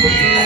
Yeah.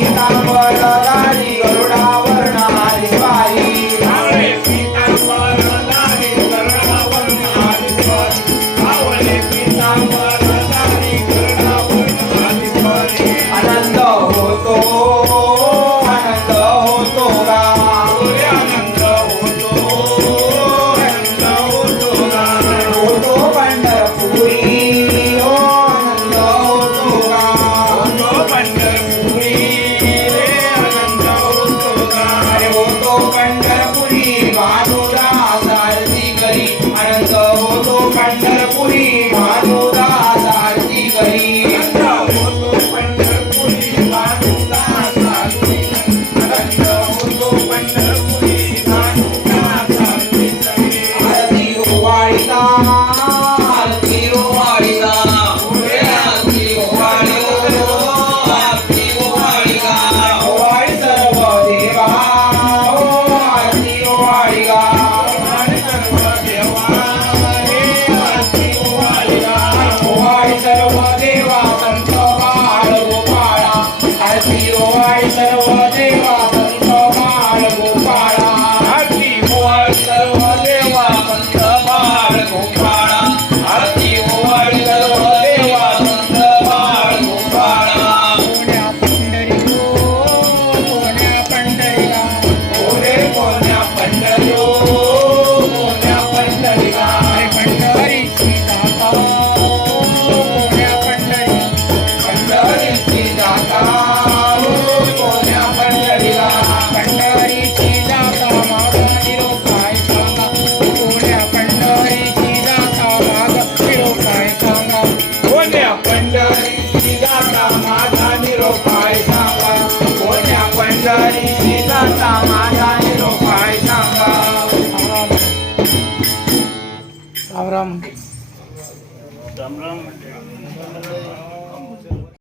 पीतांबरधारी गरुडावर नारी स्वारी सावळे पीतांबरधारी गरुडावर नारी स्वारी सावळे पीतांबरधारी गरुडावर नारी स्वारी आनंद होतो गा आनंद होतो गा होतो पंढरपुरी हो आनंद होतो गा होतो पंढरपुरी रे आनंद होतो गा अरे होतो पंढरपुरी भानुदास आरती करी आनंद होतो पंढरपुरी भानुदास आरती करी आनंद होतो पंढरपुरी भानुदास आरती करी आनंद होतो पंढरपुरी भानुदास आरती करी आरती ओवाळीता आरती ओवाळीता पुढे आरती ओवाळीता आरती ओवाळीता ओवाळी सर्व देवा ओ आरती ओवाळीता आणि सर्व देवा रे आरती ओवाळीला ओवाळी सर्व देवा संत बाळ गोपाळा आरती ओवाळी सर्व देवा संत बाळ गोपाळा आरती ओवाळ सर्व देवा संत बाळ गोपाळा आरती ओवाळ सर्व देवा संत बाळ गोपाळा ओरे कोण्या पंढरीला कोण्या पंढरीला पंढरीची जाता हो कोण्या पंढरीला कोण्या पंढरीची जाता माझा निरोप